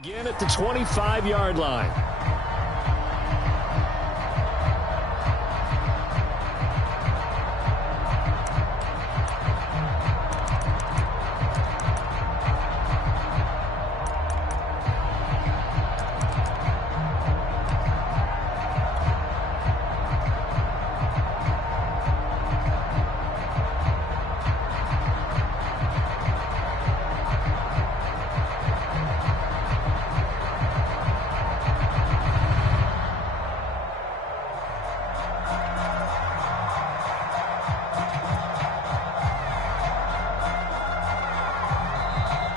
Begin at the 25-yard line.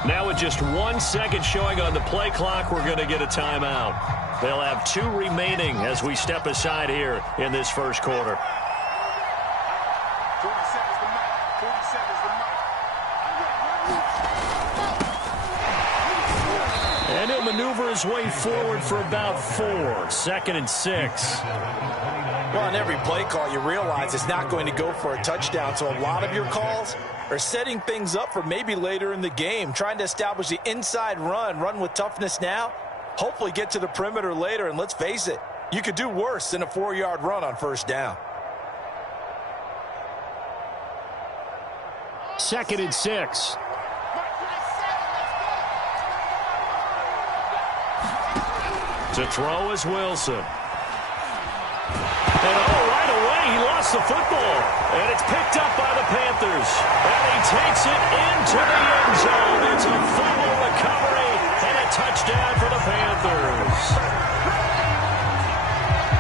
Now with just 1 second showing on the play clock, we're going to get a timeout. They'll have 2 remaining as we step aside here in this first quarter. 40 seconds to mark. 40 seconds to mark. And he'll maneuver his way forward for about 4. 2nd and 6. Well, on every play call, you realize it's not going to go for a touchdown, so a lot of your calls are setting things up for maybe later in the game, trying to establish the inside run with toughness now, hopefully get to the perimeter later, and let's face it, you could do worse than a 4-yard run on first down. 2nd and 6. To throw is Wilson. And right away, he lost the football. And it's picked up by the Panthers. And he takes it into the end zone. It's a fumble recovery and a touchdown for the Panthers.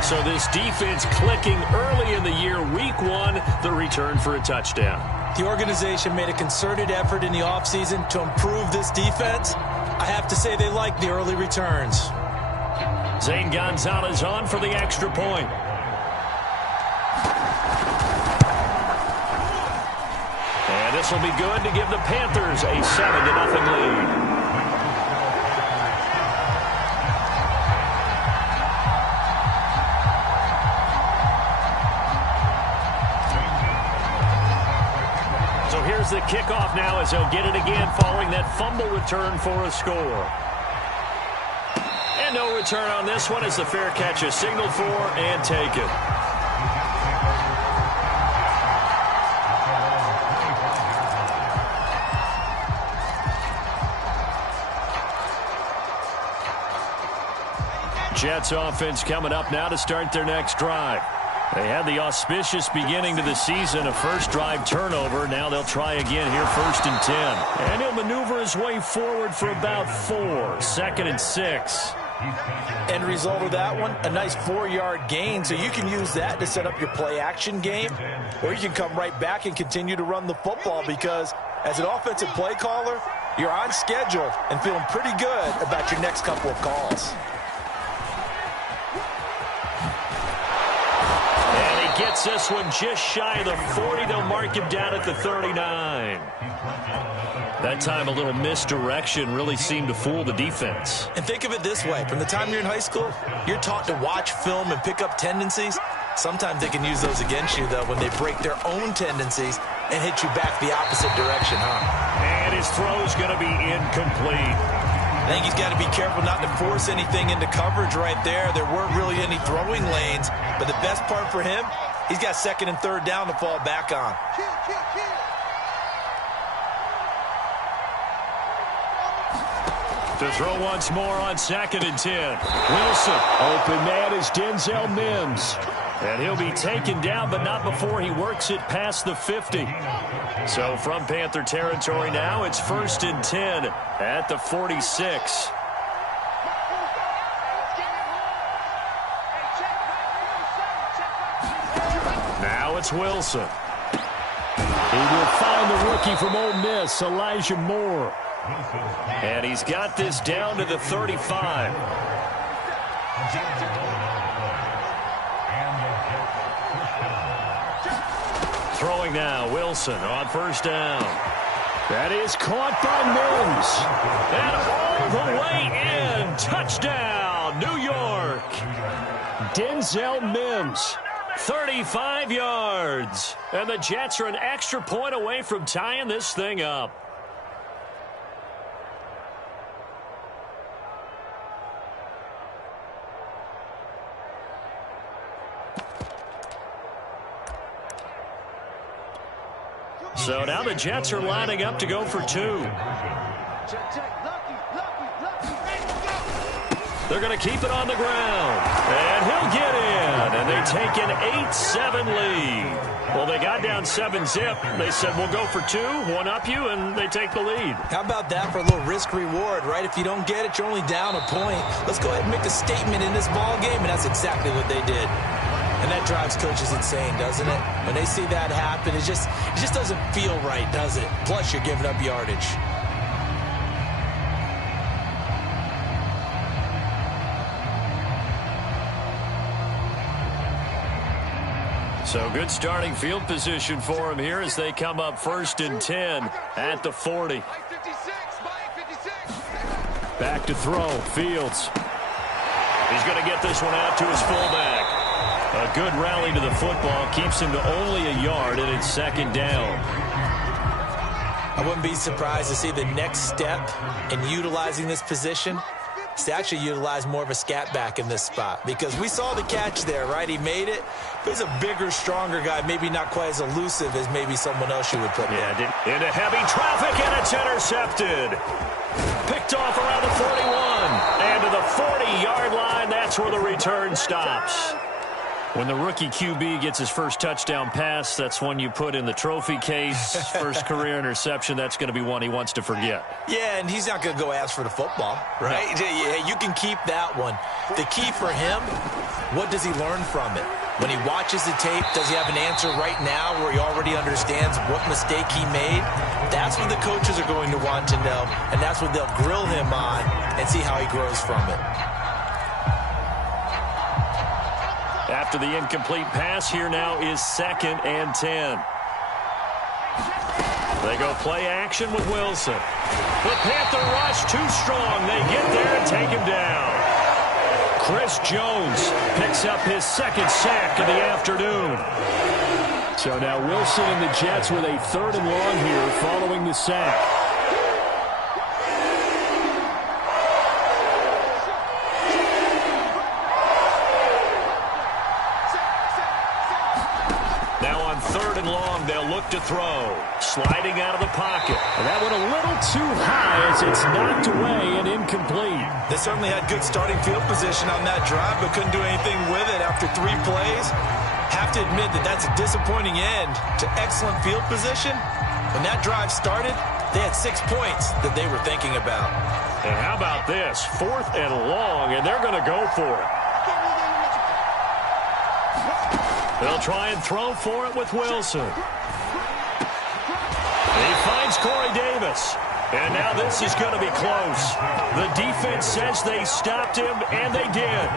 So this defense clicking early in the year. Week 1, the return for a touchdown. The organization made a concerted effort in the offseason to improve this defense. I have to say they like the early returns. Zane Gonzalez on for the extra point. And this will be good to give the Panthers a 7-0 lead. So here's the kickoff now as they'll get it again following that fumble return for a score. And no return on this one as the fair catch is signaled for and taken. Jets offense coming up now to start their next drive. They had the auspicious beginning to the season, a first drive turnover. Now they'll try again here, 1st and 10. And he'll maneuver his way forward for about 4. 2nd and 6. End result of that one, a nice 4-yard gain, so you can use that to set up your play-action game, or you can come right back and continue to run the football because as an offensive play caller, you're on schedule and feeling pretty good about your next couple of calls. Gets this one just shy of the 40. They'll mark him down at the 39. That time a little misdirection really seemed to fool the defense. And think of it this way. From the time you're in high school, you're taught to watch film and pick up tendencies. Sometimes they can use those against you, though, when they break their own tendencies and hit you back the opposite direction, huh? And his throw's going to be incomplete. I think he's got to be careful not to force anything into coverage right there. There weren't really any throwing lanes, but the best part for him, he's got 2nd and 3rd down to fall back on. To throw once more on 2nd and 10. Wilson, open man is Denzel Mims. And he'll be taken down, but not before he works it past the 50. So from Panther territory now, it's 1st and 10 at the 46. Now it's Wilson. He will find the rookie from Ole Miss, Elijah Moore. And he's got this down to the 35. Throwing now, Wilson on 1st down. That is caught by Mims. And all the way in. Touchdown, New York. Denzel Mims, 35 yards. And the Jets are an extra point away from tying this thing up. So now the Jets are lining up to go for two. They're going to keep it on the ground. And he'll get in. And they take an 8-7 lead. Well, they got down 7-zip. They said, we'll go for two, one up you, and they take the lead. How about that for a little risk-reward, right? If you don't get it, you're only down a point. Let's go ahead and make a statement in this ball game, and that's exactly what they did. And that drives coaches insane, doesn't it? When they see that happen, it just doesn't feel right, does it? Plus, you're giving up yardage. So good starting field position for him here as they come up 1st and 10 at the 40. Back to throw. Fields. He's going to get this one out to his fullback. A good rally to the football keeps him to only a yard, and it's 2nd down. I wouldn't be surprised to see the next step in utilizing this position is to actually utilize more of a scat back in this spot, because we saw the catch there, right? He made it. But he's a bigger, stronger guy, maybe not quite as elusive as maybe someone else you would put in. Into heavy traffic, and it's intercepted. Picked off around the 41. And to the 40-yard line, that's where the return stops. When the rookie QB gets his first touchdown pass, that's one you put in the trophy case. First career interception, that's going to be one he wants to forget. Yeah, and he's not going to go ask for the football, right? No. Yeah, you can keep that one. The key for him, what does he learn from it? When he watches the tape, does he have an answer right now where he already understands what mistake he made? That's what the coaches are going to want to know, and that's what they'll grill him on and see how he grows from it. After the incomplete pass, here now is 2nd and 10. They go play action with Wilson. The Panther rush too strong. They get there and take him down. Chris Jones picks up his 2nd sack of the afternoon. So now Wilson and the Jets with a 3rd and long here following the sack. To throw. Sliding out of the pocket. And that went a little too high as it's knocked away and incomplete. They certainly had good starting field position on that drive, but couldn't do anything with it after 3 plays. Have to admit that that's a disappointing end to excellent field position. When that drive started, they had 6 points that they were thinking about. And how about this? 4th and long, and they're going to go for it. They'll try and throw for it with Wilson. He finds Corey Davis. And now this is going to be close. The defense says they stopped him, and they did.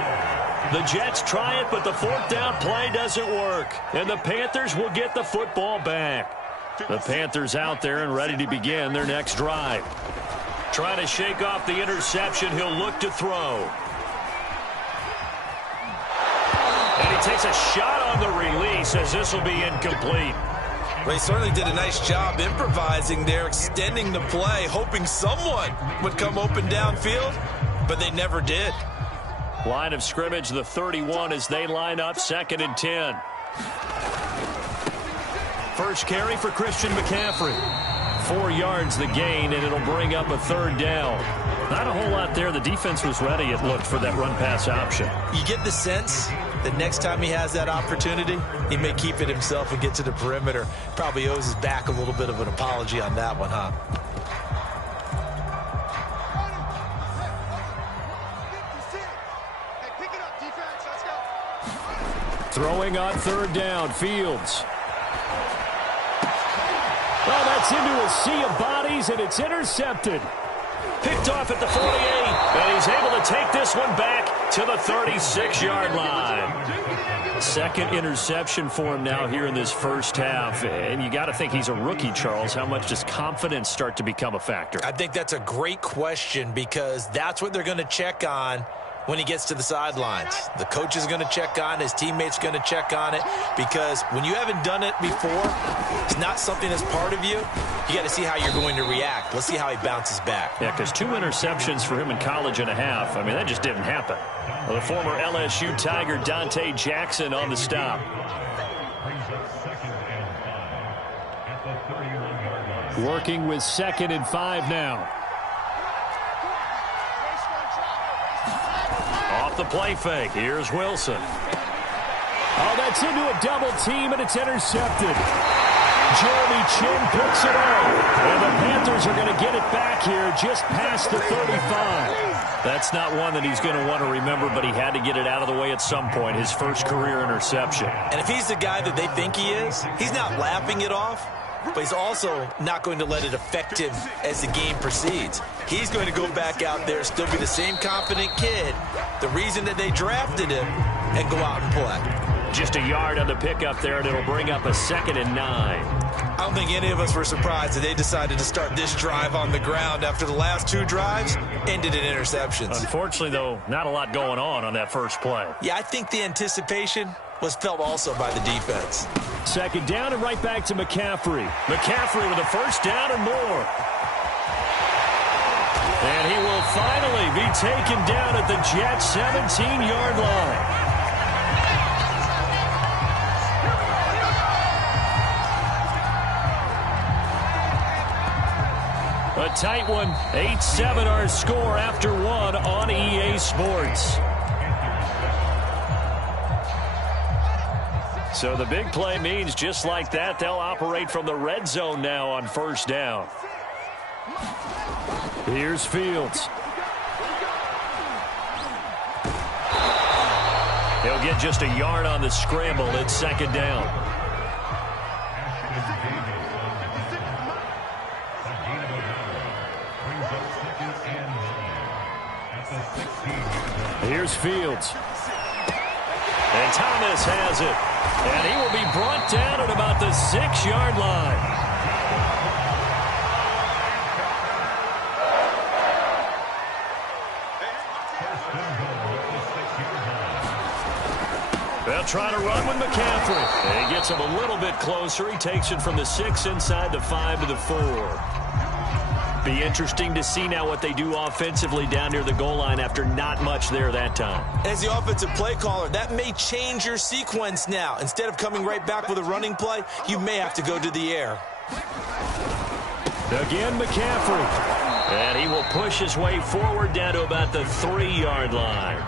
The Jets try it, but the 4th down play doesn't work. And the Panthers will get the football back. The Panthers out there and ready to begin their next drive. Trying to shake off the interception. He'll look to throw. And he takes a shot on the release as this will be incomplete. Well, he certainly did a nice job improvising there, extending the play, hoping someone would come open downfield, but they never did. Line of scrimmage, the 31 as they line up 2nd and 10. First carry for Christian McCaffrey. 4 yards the gain, and it'll bring up a 3rd down. Not a whole lot there. The defense was ready, it looked, for that run-pass option. You get the sense that next time he has that opportunity, he may keep it himself and get to the perimeter. Probably owes his back a little bit of an apology on that one, huh? Throwing on 3rd down, Fields. Well, that's into a sea of bodies, and it's intercepted. Picked off at the 48, and he's able to take this one back to the 36-yard line. 2nd interception for him now here in this first half. And you got to think he's a rookie, Charles. How much does confidence start to become a factor? I think that's a great question, because that's what they're going to check on when he gets to the sidelines. The coach is going to check on it. His teammates going to check on it, because when you haven't done it before, it's not something that's part of you. You got to see how you're going to react. Let's see how he bounces back. Yeah, because 2 interceptions for him in college and a half. I mean, that just didn't happen. Well, the former LSU Tiger Dante Jackson on the stop. Working with 2nd and 5 now. Off the play fake. Here's Wilson. Oh, that's into a double team, and it's intercepted. Jeremy Chin picks it up. And the Panthers are going to get it back here just past the 35. That's not one that he's going to want to remember, but he had to get it out of the way at some point, his first career interception. And if he's the guy that they think he is, he's not laughing it off, but he's also not going to let it affect him as the game proceeds. He's going to go back out there, still be the same confident kid, the reason that they drafted him, and go out and play. Just a yard on the pickup there, and it'll bring up a 2nd and 9. I don't think any of us were surprised that they decided to start this drive on the ground after the last 2 drives ended in interceptions. Unfortunately, though, not a lot going on that first play. Yeah, I think the anticipation was felt also by the defense. 2nd down and right back to McCaffrey. McCaffrey with a 1st down and more. And he will finally be taken down at the Jets' 17-yard line. A tight one, 8-7 our score after 1 on EA Sports. So the big play means just like that, they'll operate from the red zone now on 1st down. Here's Fields. He'll get just a yard on the scramble. It's 2nd down. Here's Fields. And Thomas has it. And he will be brought down at about the 6-yard line. They'll try to run with McCaffrey. He gets him a little bit closer. He takes it from the 6 inside the 5 to the 4. Be interesting to see now what they do offensively down near the goal line after not much there that time. As the offensive play caller, that may change your sequence now. Instead of coming right back with a running play, you may have to go to the air. Again, McCaffrey. And he will push his way forward down to about the 3-yard line.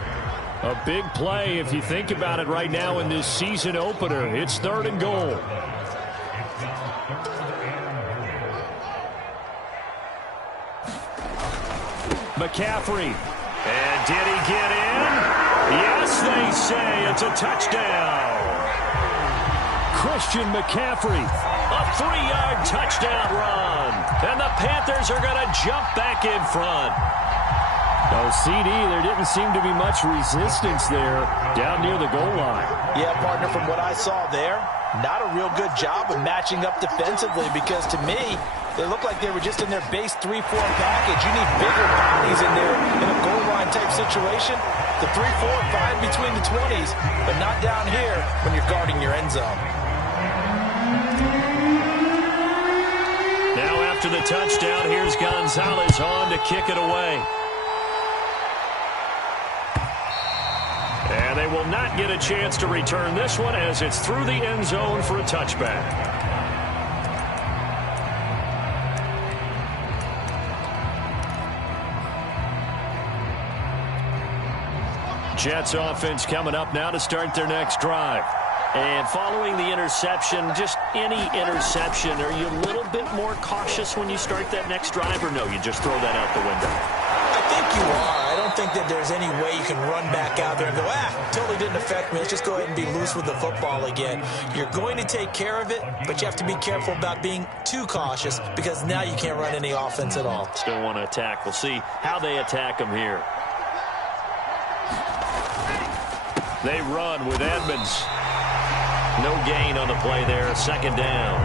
A big play if you think about it right now in this season opener. It's 3rd and goal. McCaffrey. And did he get in? Yes, they say it's a touchdown. Christian McCaffrey. A 3-yard touchdown run. And the Panthers are going to jump back in front. Oh, CD, there didn't seem to be much resistance there down near the goal line. Yeah, partner, from what I saw there, not a real good job of matching up defensively because to me, they look like they were just in their base 3-4 package. You need bigger bodies in there in a goal line type situation. The 3-4 fine between the 20s, but not down here when you're guarding your end zone. Now after the touchdown, here's Gonzalez on to kick it away. And they will not get a chance to return this one as it's through the end zone for a touchback. Jets offense coming up now to start their next drive. And following the interception, just any interception, are you a little bit more cautious when you start that next drive, or no, you just throw that out the window? I think you are. I don't think that there's any way you can run back out there and go, totally didn't affect me. Let's just go ahead and be loose with the football again. You're going to take care of it, but you have to be careful about being too cautious because now you can't run any offense at all. Still want to attack. We'll see how they attack them here. They run with Edmonds. No gain on the play there, 2nd down.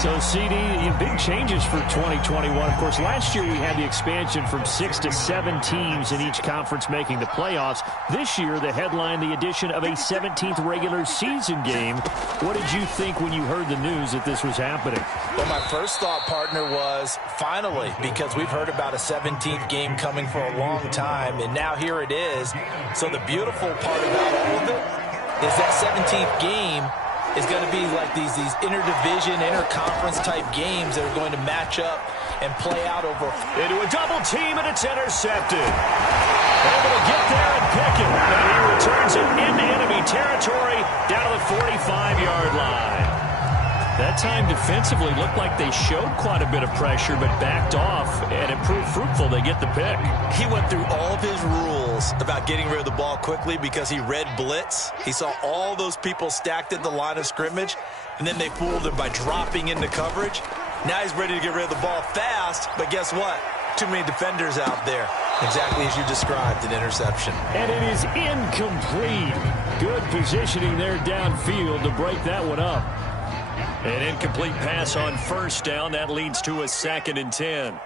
So, CD, big changes for 2021. Of course, last year we had the expansion from 6 to 7 teams in each conference making the playoffs. This year, the headline, the addition of a 17th regular season game. What did you think when you heard the news that this was happening? Well, my first thought, partner, was finally, because we've heard about a 17th game coming for a long time, and now here it is. So the beautiful part about all of it is that 17th game is going to be like these interdivision, interconference type games that are going to match up and play out over. Into a double team, and it's intercepted. Able to get there and pick it. And he returns it into enemy territory down to the 45-yard line. That time defensively looked like they showed quite a bit of pressure, but backed off, and it proved fruitful. They get the pick. He went through all of his rules about getting rid of the ball quickly because he read blitz. He saw all those people stacked at the line of scrimmage, and then they fooled him by dropping into coverage. Now he's ready to get rid of the ball fast, but guess what? Too many defenders out there. Exactly as you described, an interception. And it is incomplete. Good positioning there downfield to break that one up. An incomplete pass on first down. That leads to a 2nd and 10.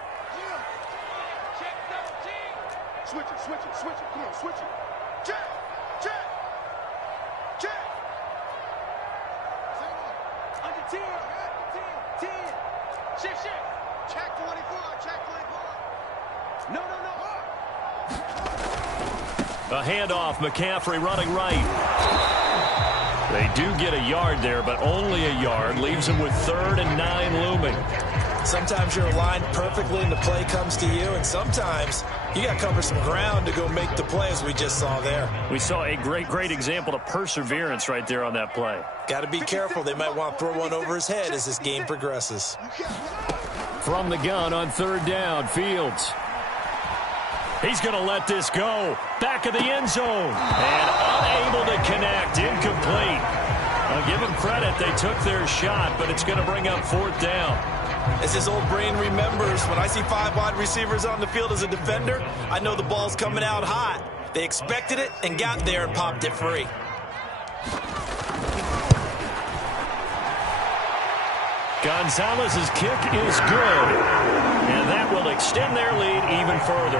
Switch it, switch it, switch it. Come on, switch it. Check, check, check. Under 10, 10. Shift, shift. Check 44, check 44. No. A handoff, McCaffrey running right. They do get a yard there, but only a yard. Leaves them with 3rd and 9 looming. Sometimes you're aligned perfectly and the play comes to you, and sometimes you got to cover some ground to go make the play, as we just saw there. We saw a great example of perseverance right there on that play. Got to be careful. They might want to throw one over his head as this game progresses. From the gun on 3rd down, Fields. He's going to let this go. Back of the end zone. And unable to connect. Incomplete. I'll give them credit. They took their shot, but it's going to bring up 4th down. As his old brain remembers, when I see 5 wide receivers on the field as a defender, I know the ball's coming out hot. They expected it and got there and popped it free. Gonzalez's kick is good, and that will extend their lead even further.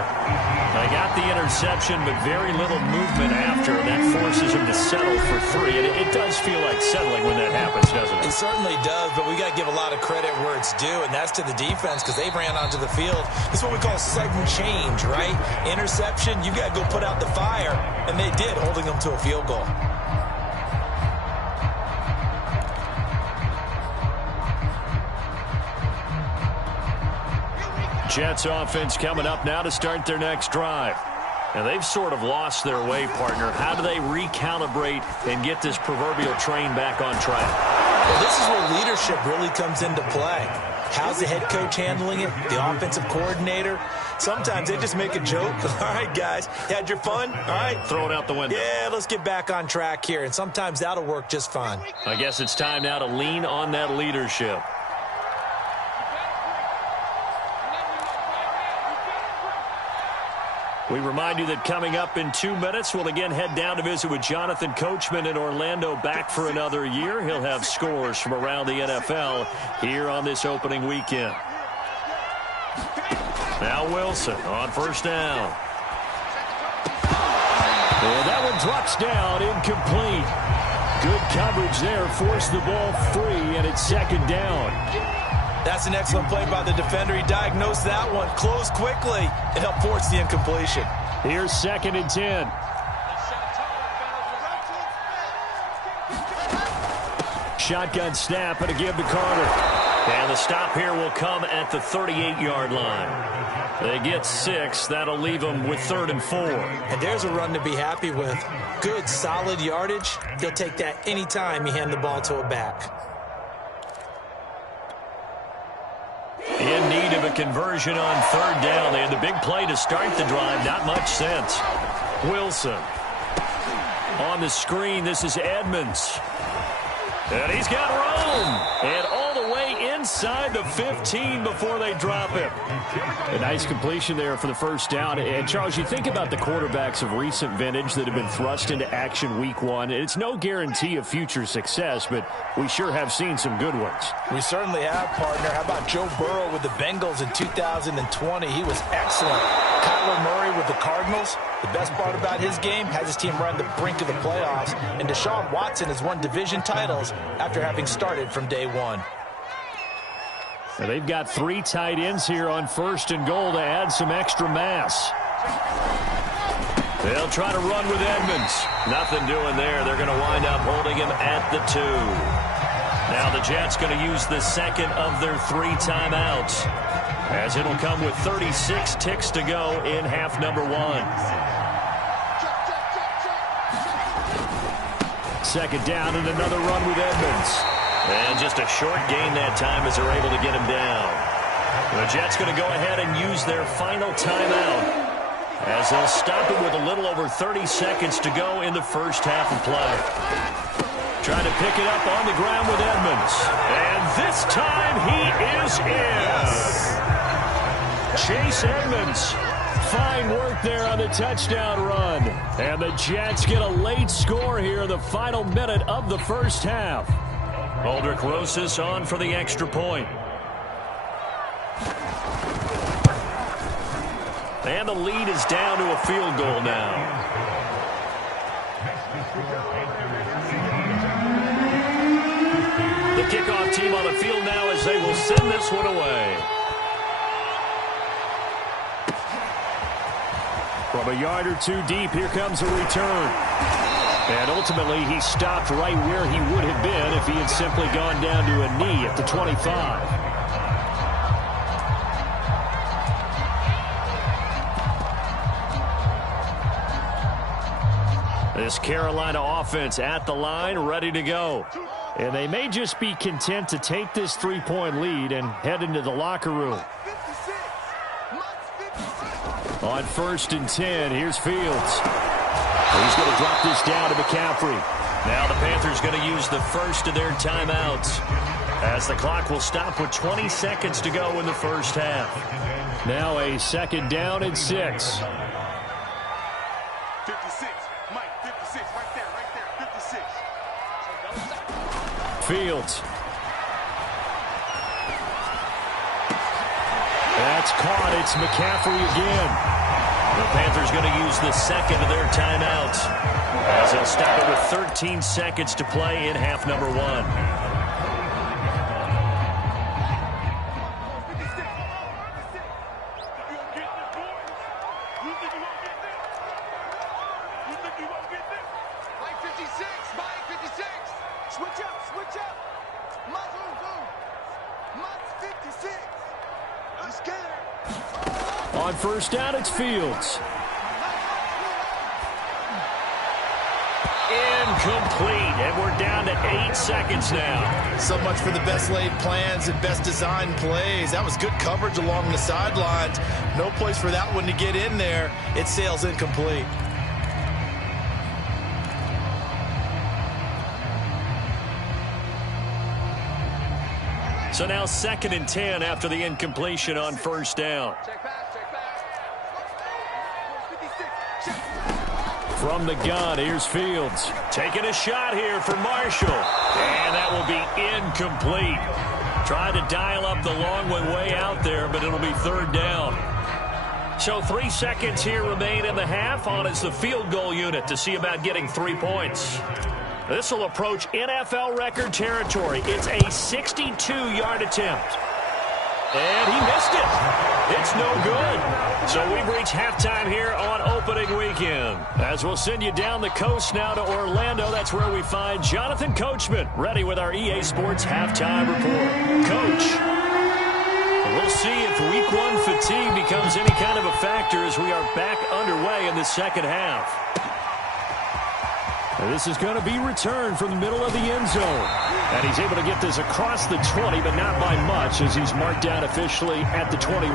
They got the interception, but very little movement after. That forces them to settle for 3, and it does feel like settling when that happens, doesn't it? It certainly does, but we got to give a lot of credit where it's due, and that's to the defense because they ran onto the field. This is what we call sudden change, right? Interception, you got to go put out the fire, and they did, holding them to a field goal. Jets offense coming up now to start their next drive. And they've sort of lost their way, partner. How do they recalibrate and get this proverbial train back on track? Well, this is where leadership really comes into play. How's the head coach handling it? The offensive coordinator? Sometimes they just make a joke. All right, guys, you had your fun? All right. Throw it out the window. Yeah, let's get back on track here. And sometimes that'll work just fine. I guess it's time now to lean on that leadership. We remind you that coming up in 2 minutes, we'll again head down to visit with Jonathan Coachman in Orlando, back for another year. He'll have scores from around the NFL here on this opening weekend. Now Wilson on 1st down. And that one drops down, incomplete. Good coverage there, forced the ball free, and it's 2nd down. That's an excellent play by the defender. He diagnosed that one, closed quickly, and helped force the incompletion. Here's 2nd and 10. Shotgun snap and a give to Carter. And the stop here will come at the 38-yard line. They get 6. That'll leave them with 3rd and 4. And there's a run to be happy with. Good, solid yardage. They'll take that anytime you hand the ball to a back. In need of a conversion on 3rd down. They had the big play to start the drive. Not much sense. Wilson. On the screen, this is Edmonds. And he's got room. And all the way inside the 15 before they drop him. A nice completion there for the first down. And, Charles, you think about the quarterbacks of recent vintage that have been thrust into action week one. It's no guarantee of future success, but we sure have seen some good ones. We certainly have, partner. How about Joe Burrow with the Bengals in 2020? He was excellent. Kyler Murray with the Cardinals. The best part about his game has his team right on the brink of the playoffs. And Deshaun Watson has won division titles after having started from day one. Now they've got 3 tight ends here on 1st and goal to add some extra mass. They'll try to run with Edmonds. Nothing doing there. They're going to wind up holding him at the 2. Now the Jets going to use the second of their 3 timeouts, as it'll come with 36 ticks to go in half number 1. Second down and another run with Edmonds. And just a short gain that time as they're able to get him down. The Jets going to go ahead and use their final timeout, as they'll stop it with a little over 30 seconds to go in the first half of play. Trying to pick it up on the ground with Edmonds. And this time he is in. Chase Edmonds. Fine work there on the touchdown run. And the Jets get a late score here in the final minute of the first half. Aldrich Rosas on for the extra point. And the lead is down to a field goal now. The kickoff team on the field now as they will send this one away. From a yard or 2 deep, here comes a return. And ultimately, he stopped right where he would have been if he had simply gone down to a knee at the 25. This Carolina offense at the line, ready to go. And they may just be content to take this 3-point lead and head into the locker room. On 1st and 10, here's Fields. He's going to drop this down to McCaffrey. Now the Panthers going to use the first of their timeouts, as the clock will stop with 20 seconds to go in the first half. Now a 2nd down and 6. 56. Mike, 56. Right there. 56. Fields. That's caught. It's McCaffrey again. The Panthers going to use the second of their timeouts, as they'll stop it with 13 seconds to play in half number 1. Mike 56. Mike 56. Switch up. Mike 56. I'm scared. On 1st down, it's Fields. Incomplete, and we're down to 8 seconds now. So much for the best laid plans and best designed plays. That was good coverage along the sidelines. No place for that one to get in there. It sails incomplete. So now 2nd and 10 after the incompletion on 1st down. From the gun, here's Fields. Taking a shot here for Marshall. And that will be incomplete. Tried to dial up the long one way out there, but it'll be 3rd down. So 3 seconds here remain in the half on as the field goal unit to see about getting 3 points. This will approach NFL record territory. It's a 62-yard attempt. And he missed it. It's no good. So we've reached halftime here on opening weekend. As we'll send you down the coast now to Orlando. That's where we find Jonathan Coachman ready with our EA Sports halftime report. Coach, we'll see if week 1 fatigue becomes any kind of a factor as we are back underway in the second half. This is going to be returned from the middle of the end zone. And he's able to get this across the 20, but not by much, as he's marked down officially at the 21.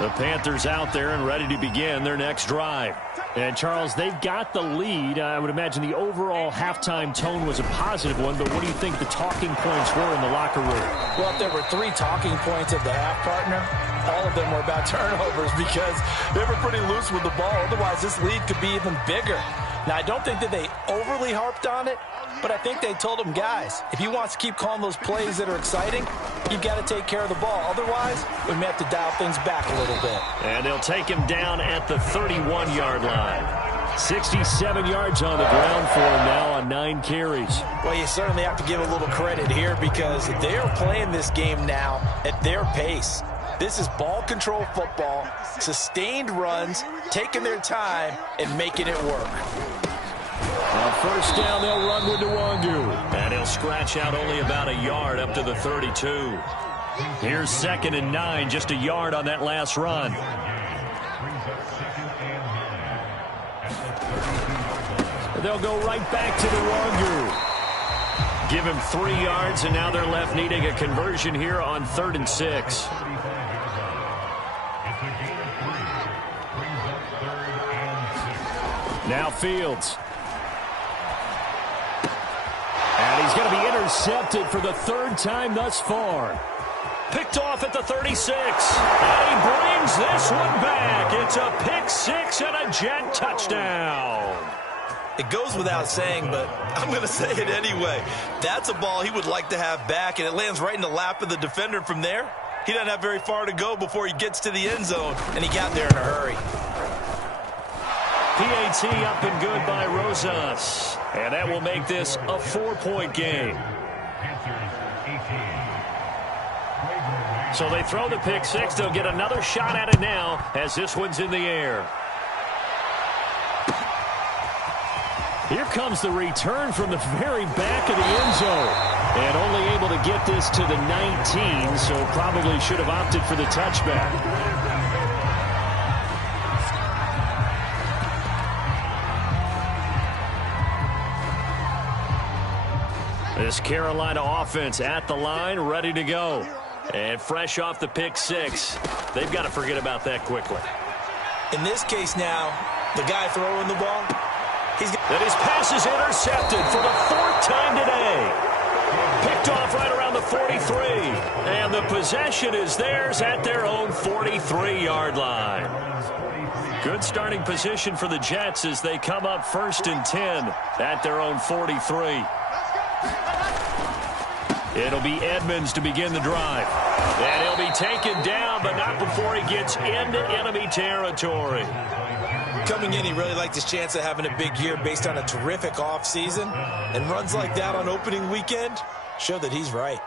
The Panthers out there and ready to begin their next drive. And, Charles, they've got the lead. I would imagine the overall halftime tone was a positive one, but what do you think the talking points were in the locker room? Well, if there were 3 talking points of the half, partner, all of them were about turnovers because they were pretty loose with the ball. Otherwise, this lead could be even bigger. Now, I don't think that they overly harped on it, but I think they told them, guys, if you want to keep calling those plays that are exciting, you've got to take care of the ball. Otherwise, we may have to dial things back a little bit. And they'll take him down at the 31-yard line. 67 yards on the ground for him now on 9 carries. Well, you certainly have to give a little credit here because they are playing this game now at their pace. This is ball control football, sustained runs, taking their time, and making it work. On first down, they'll run with Nwangu. And he'll scratch out only about a yard up to the 32. Here's 2nd and 9, just a yard on that last run. They'll go right back to Nwangu. Give him 3 yards, and now they're left needing a conversion here on 3rd and 6. Now Fields. And he's going to be intercepted for the 3rd time thus far. Picked off at the 36. And he brings this one back. It's a pick 6 and a Jet touchdown. It goes without saying, but I'm going to say it anyway. That's a ball he would like to have back, and it lands right in the lap of the defender from there. He doesn't have very far to go before he gets to the end zone, and he got there in a hurry. PAT up and good by Rosas. And that will make this a 4-point game. So they throw the pick 6. They'll get another shot at it now as this one's in the air. Here comes the return from the very back of the end zone. And only able to get this to the 19, so probably should have opted for the touchback. This Carolina offense at the line, ready to go. And fresh off the pick 6. They've got to forget about that quickly. In this case now, the guy throwing the ball, and his pass is intercepted for the 4th time today. Picked off right around the 43. And the possession is theirs at their own 43-yard line. Good starting position for the Jets as they come up 1st and 10 at their own 43. It'll be Edmonds to begin the drive. And he'll be taken down, but not before he gets into enemy territory. Coming in, he really liked his chance of having a big year based on a terrific offseason. And runs like that on opening weekend show that he's right.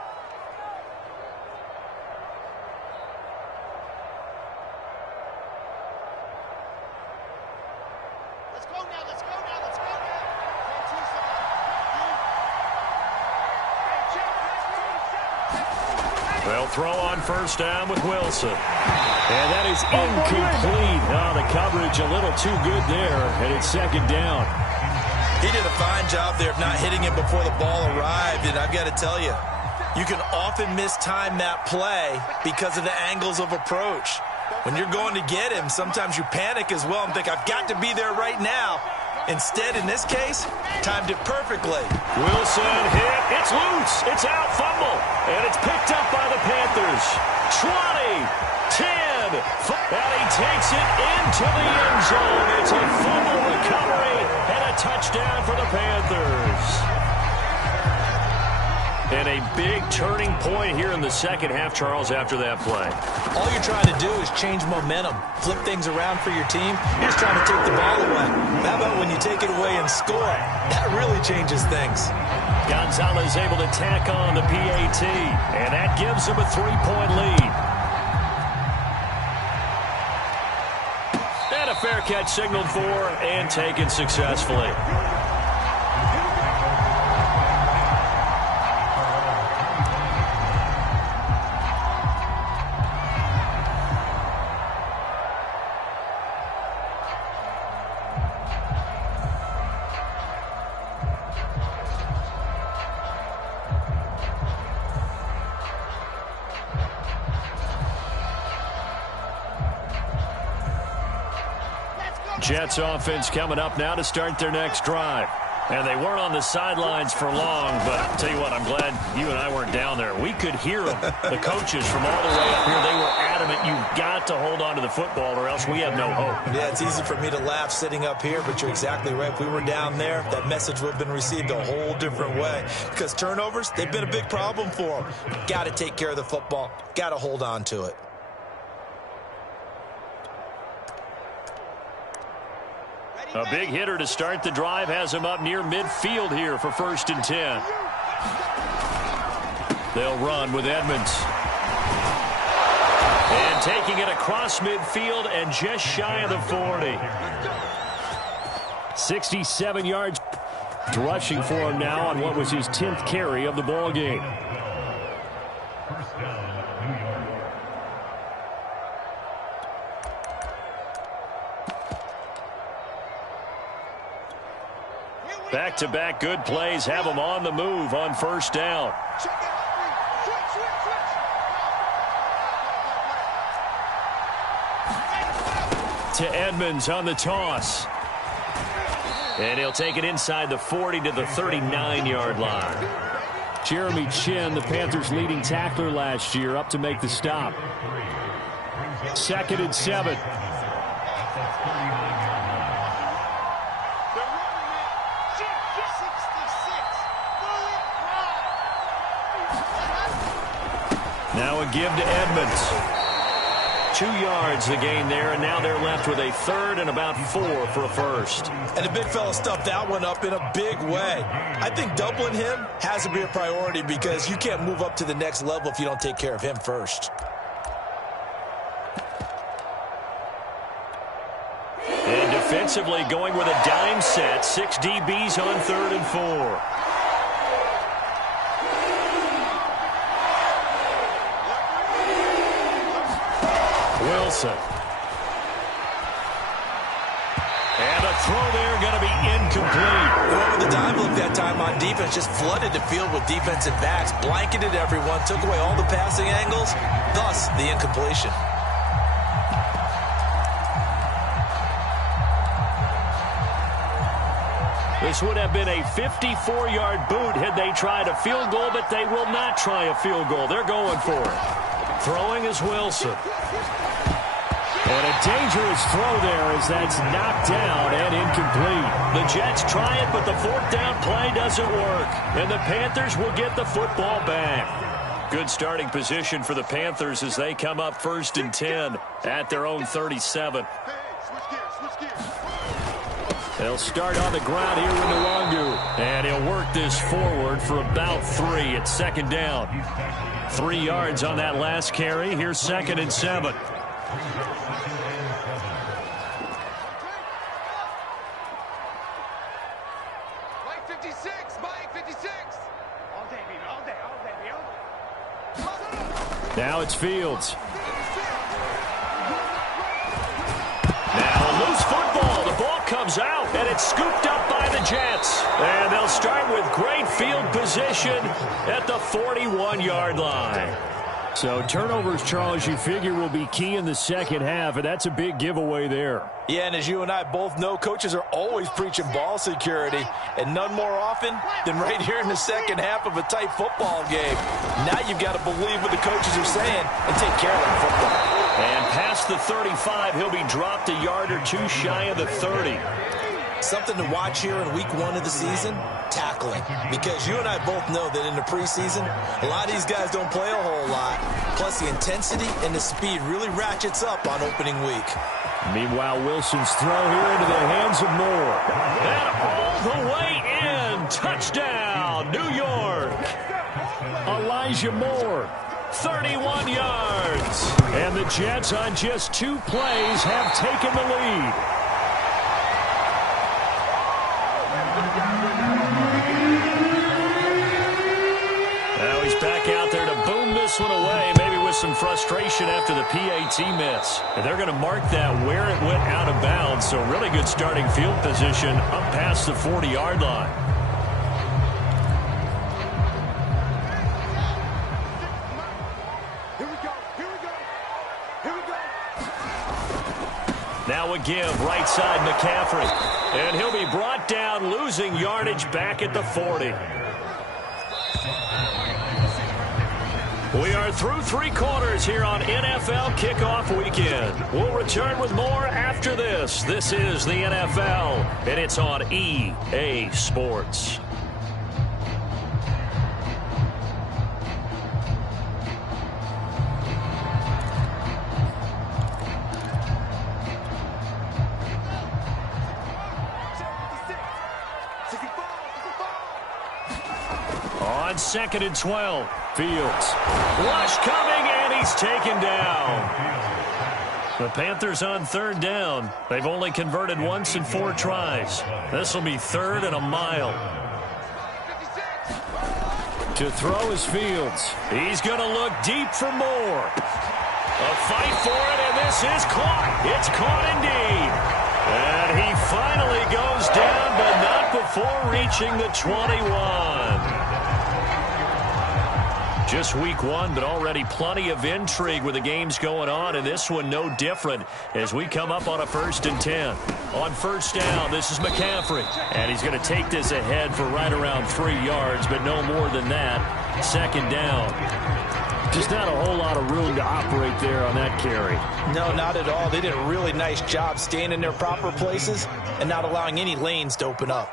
Let's go now, let's go now, let's go now. They'll throw on first down with Wilson. And that is incomplete. Oh, the coverage a little too good there, and it's 2nd down. He did a fine job there of not hitting it before the ball arrived, and I've got to tell you, you can often mistime that play because of the angles of approach. When you're going to get him, sometimes you panic as well and think, I've got to be there right now. Instead, in this case, timed it perfectly. Wilson hit. It's loose. It's out. Fumble. And it's picked up by the Panthers. 20, 10. And he takes it into the end zone. It's a fumble recovery and a touchdown for the Panthers. And a big turning point here in the 2nd half, Charles, after that play. All you're trying to do is change momentum, flip things around for your team. You're just trying to take the ball away. How about when you take it away and score? That really changes things. Gonzalez able to tack on the PAT, and that gives him a 3-point lead. And a fair catch signaled for and taken successfully. Jets offense coming up now to start their next drive. And they weren't on the sidelines for long, but I'll tell you what, I'm glad you and I weren't down there. We could hear them, the coaches from all the way up here. They were adamant, you've got to hold on to the football or else we have no hope. Yeah, it's easy for me to laugh sitting up here, but you're exactly right. If we were down there, that message would have been received a whole different way. Because turnovers, they've been a big problem for them. Got to take care of the football. Got to hold on to it. A big hitter to start the drive has him up near midfield here for 1st and 10. They'll run with Edmonds. And taking it across midfield and just shy of the 40. 67 yards rushing for him now on what was his 10th carry of the ball game. Back-to-back good plays have them on the move on 1st down. To Edmonds on the toss. And he'll take it inside the 40 to the 39-yard line. Jeremy Chin, the Panthers' leading tackler last year, up to make the stop. 2nd and 7. Now a give to Edmonds. 2 yards the gain there, and now they're left with a 3rd and about 4 for a 1st. And the big fella stuffed that one up in a big way. I think doubling him has to be a priority because you can't move up to the next level if you don't take care of him first. And defensively going with a dime set. 6 DBs on 3rd and 4. Wilson. And a throw there going to be incomplete. Whoever the dime look that time on defense just flooded the field with defensive backs, blanketed everyone, took away all the passing angles, thus the incompletion. This would have been a 54-yard boot had they tried a field goal, but they will not try a field goal. They're going for it. Throwing is Wilson. And a dangerous throw there as that's knocked down and incomplete. The Jets try it, but the 4th down play doesn't work. And the Panthers will get the football back. Good starting position for the Panthers as they come up 1st and 10 at their own 37. They'll start on the ground here with Nwangu. And he'll work this forward for about 3 at 2nd down. 3 yards on that last carry. Here's 2nd and 7. Mike 56, Mike 56. All day, baby, all day, all day, baby. Now it's Fields. Now a loose football. The ball comes out, and it's scooped up by the Jets. And they'll start with great field position at the 41-yard line. So turnovers, Charles, you figure will be key in the second half, and that's a big giveaway there. Yeah, and as you and I both know, coaches are always preaching ball security, and none more often than right here in the second half of a tight football game. Now you've got to believe what the coaches are saying and take care of that football. And past the 35, he'll be dropped a yard or 2 shy of the 30. Something to watch here in week 1 of the season, tackling. Because you and I both know that in the preseason, a lot of these guys don't play a whole lot. Plus, the intensity and the speed really ratchets up on opening week. Meanwhile, Wilson's throw here into the hands of Moore. And all the way in. Touchdown, New York. Elijah Moore, 31 yards. And the Jets on just 2 plays have taken the lead. Now he's back out there to boom this one away, maybe with some frustration after the PAT miss. And they're going to mark that where it went out of bounds, so really good starting field position up past the 40-yard line. Here we go. Here we go. Here we go. Now a give right side McCaffrey. And he'll be brought down, losing yardage back at the 40. We are through 3 quarters here on NFL Kickoff Weekend. We'll return with more after this. This is the NFL, and it's on EA Sports. On 2nd and 12, Fields. Rush coming, and he's taken down. The Panthers on 3rd down. They've only converted once in 4 tries. This will be 3rd and a mile. To throw is Fields. He's going to look deep for more. A fight for it, and this is caught. It's caught indeed. And he finally goes down, but not before reaching the 21. Just week 1, but already plenty of intrigue with the games going on, and this one no different as we come up on a 1st and 10. On 1st down, this is McCaffrey, and he's going to take this ahead for right around 3 yards, but no more than that. 2nd down. Just not a whole lot of room to operate there on that carry. No, not at all. They did a really nice job staying in their proper places and not allowing any lanes to open up.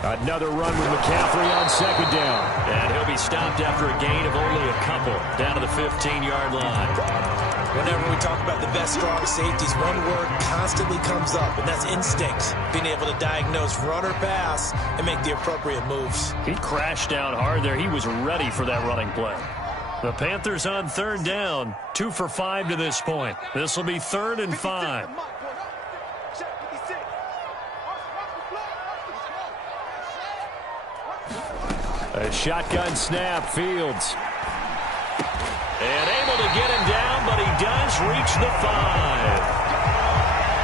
Another run with McCaffrey on 2nd down. And he'll be stopped after a gain of only a couple down to the 15-yard line. Whenever we talk about the best strong safeties, one word constantly comes up, and that's instincts. Being able to diagnose run or pass and make the appropriate moves. He crashed down hard there. He was ready for that running play. The Panthers on 3rd down, 2 for 5 to this point. This will be 3rd and 5. A shotgun snap, Fields. And able to get him down, but he does reach the 5.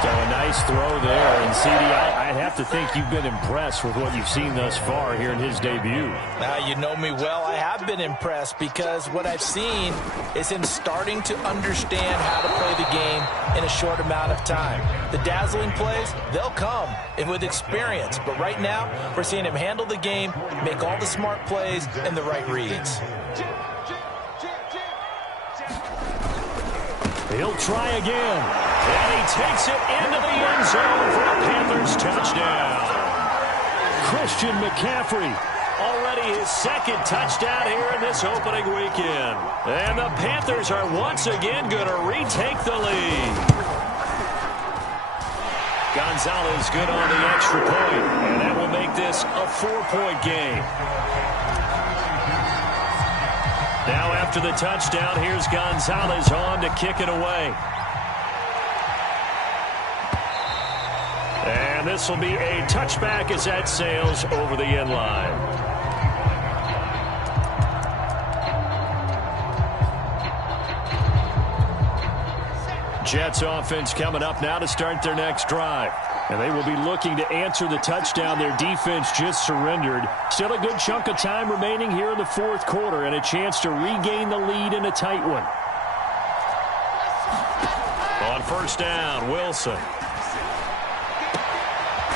So a nice throw there. And, CD, I'd have to think you've been impressed with what you've seen thus far here in his debut. Now, you know me well. I have been impressed because what I've seen is him starting to understand how to play the game in a short amount of time. The dazzling plays, they'll come and with experience. But right now, we're seeing him handle the game, make all the smart plays, and the right reads. He'll try again. And he takes it into the end zone for a Panthers touchdown. Christian McCaffrey. Already his 2nd touchdown here in this opening weekend. And the Panthers are once again going to retake the lead. Gonzalez good on the extra point, and that will make this a 4-point game. Now after the touchdown, here's Gonzalez on to kick it away. And this will be a touchback as that sails over the end line. Jets offense coming up now to start their next drive. And they will be looking to answer the touchdown their defense just surrendered. Still a good chunk of time remaining here in the 4th quarter and a chance to regain the lead in a tight one. On 1st down, Wilson.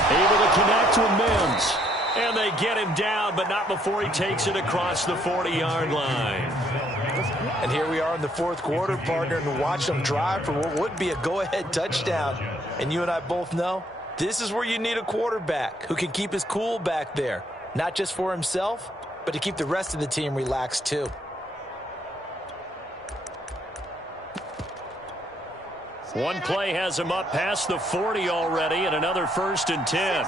Able to connect with Mims. And they get him down, but not before he takes it across the 40-yard line. And here we are in the 4th quarter, partner, and watch them drive for what would be a go-ahead touchdown. And you and I both know this is where you need a quarterback who can keep his cool back there, not just for himself, but to keep the rest of the team relaxed too. One play has him up past the 40 already, and another 1st and 10.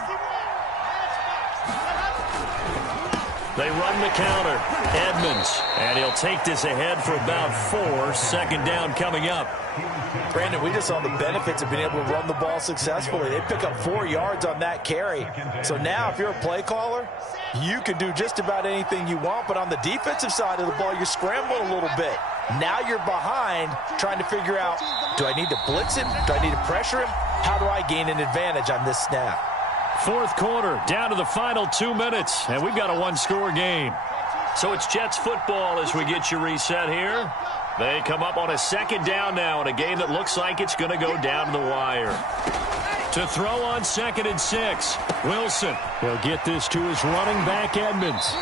They run the counter. Edmonds. And he'll take this ahead for about 4. 2nd down coming up. Brandon, we just saw the benefits of being able to run the ball successfully. They pick up 4 yards on that carry. So now if you're a play caller, you can do just about anything you want. But on the defensive side of the ball, you're scrambling a little bit. Now you're behind trying to figure out, do I need to blitz him? Do I need to pressure him? How do I gain an advantage on this snap? 4th quarter, down to the final 2 minutes, and we've got a 1-score game. So it's Jets football as we get you reset here. They come up on a second down now in a game that looks like it's going to go down to the wire. To throw on 2nd and 6, Wilson. He'll get this to his running back, Edmonds.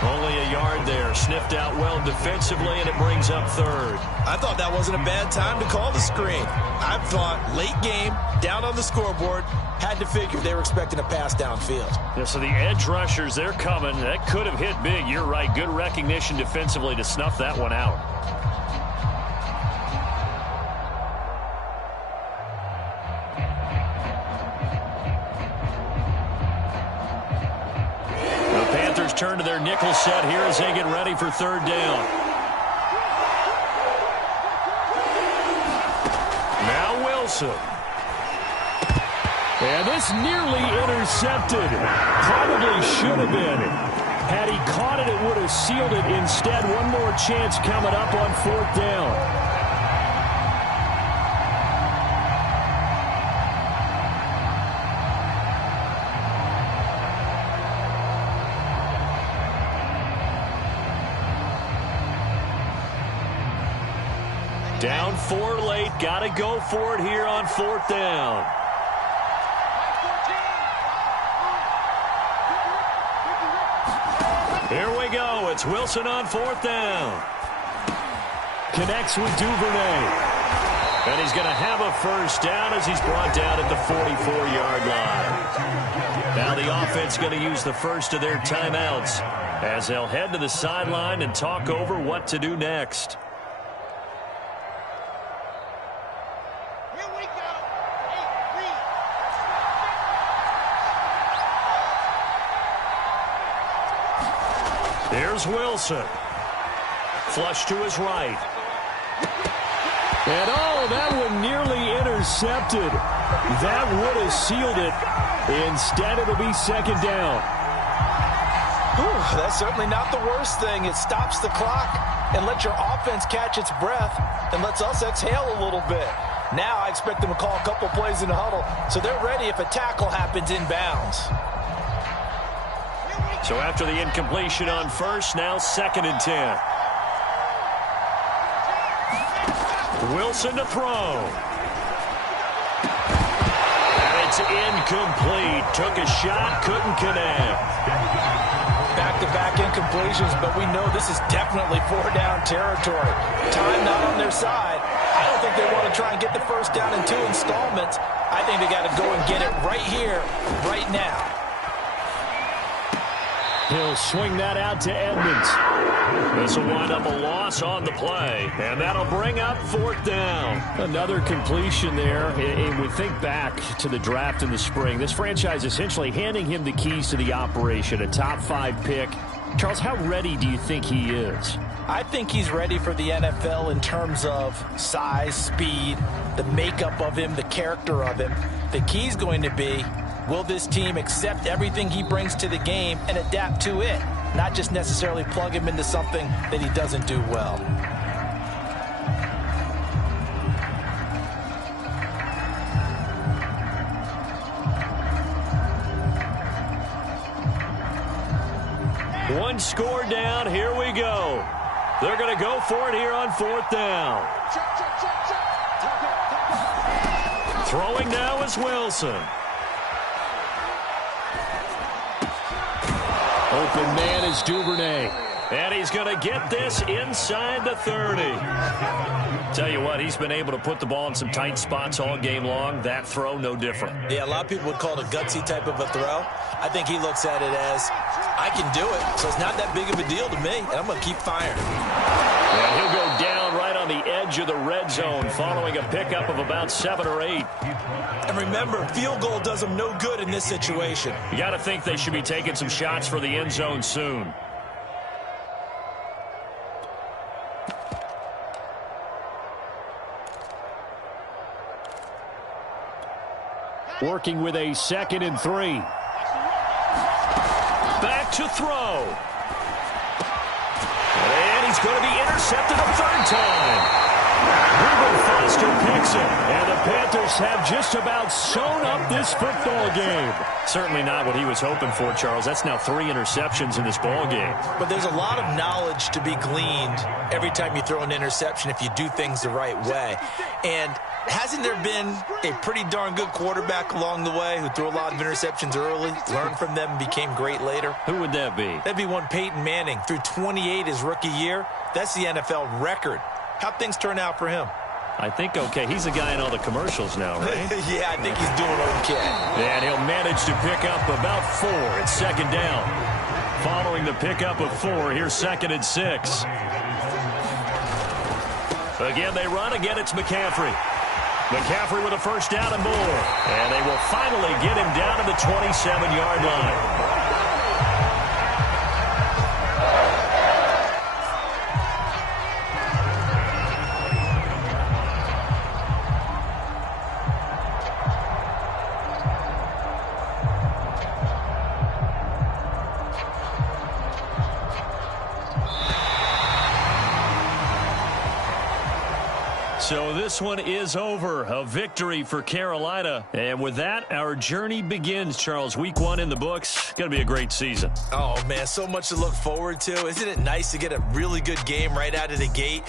Only a yard there. Sniffed out well defensively, and it brings up 3rd. I thought that wasn't a bad time to call the screen. I thought late game, down on the scoreboard, had to figure they were expecting a pass downfield. Yeah, so the edge rushers, they're coming. That could have hit big. You're right. Good recognition defensively to snuff that one out. Turn to their nickel set here as they get ready for 3rd down. Now Wilson. And this nearly intercepted. Probably should have been. Had he caught it, it would have sealed it. Instead, one more chance coming up on 4th down. Down 4 late. Got to go for it here on 4th down. Here we go. It's Wilson on 4th down. Connects with Duvernay. And he's going to have a 1st down as he's brought down at the 44-yard line. Now the offense going to use the first of their timeouts as they'll head to the sideline and talk over what to do next. Here's Wilson. Flush to his right. And that one nearly intercepted. That would have sealed it. Instead, it'll be 2nd down. That's certainly not the worst thing. It stops the clock and lets your offense catch its breath and lets us exhale a little bit. Now I expect them to call a couple plays in the huddle so they're ready if a tackle happens inbounds. So after the incompletion on 1st, now 2nd and 10. Wilson to throw. And it's incomplete. Took a shot, couldn't connect. Back-to-back incompletions, but we know this is definitely 4-down territory. Time not on their side. I don't think they want to try and get the 1st down in 2 installments. I think they got to go and get it right here, right now. He'll swing that out to Edmonds. This will wind up a loss on the play, and that'll bring up 4th down. Another completion there. And we think back to the draft in the spring. This franchise essentially handing him the keys to the operation, a top 5 pick. Charles, how ready do you think he is? I think he's ready for the NFL in terms of size, speed, the makeup of him, the character of him. The key's going to be, will this team accept everything he brings to the game and adapt to it? Not just necessarily plug him into something that he doesn't do well. One score down. Here we go. They're going to go for it here on 4th down. Throwing now is Wilson. Open man is Duvernay. And he's going to get this inside the 30. Tell you what, he's been able to put the ball in some tight spots all game long. That throw, no different. Yeah, a lot of people would call it a gutsy type of a throw. I think he looks at it as, I can do it, so it's not that big of a deal to me, and I'm going to keep firing. And he'll go down right on the edge of the red zone following a pickup of about 7 or 8. And remember, field goal does them no good in this situation. You got to think they should be taking some shots for the end zone soon. Working with a 2nd and 3. Back to throw. And he's going to be intercepted a 3rd time. Ruben Foster picks it. And the Panthers Bucs have just about sewn up this football game. Certainly not what he was hoping for, Charles. That's now 3 interceptions in this ball game. But there's a lot of knowledge to be gleaned every time you throw an interception if you do things the right way. And hasn't there been a pretty darn good quarterback along the way who threw a lot of interceptions early, learned from them, and became great later? Who would that be? That'd be one Peyton Manning. Threw 28 his rookie year. That's the NFL record. How'd things turn out for him? I think okay. He's a guy in all the commercials now, right? Yeah, I think he's doing okay. And he'll manage to pick up about 4 at second down. Following the pickup of 4, here's 2nd and 6. Again, they run. Again, it's McCaffrey. McCaffrey with a first down and more. And they will finally get him down to the 27-yard line. So this one is over. A victory for Carolina. And with that, our journey begins, Charles. Week 1 in the books. Going to be a great season. Oh, man, so much to look forward to. Isn't it nice to get a really good game right out of the gate?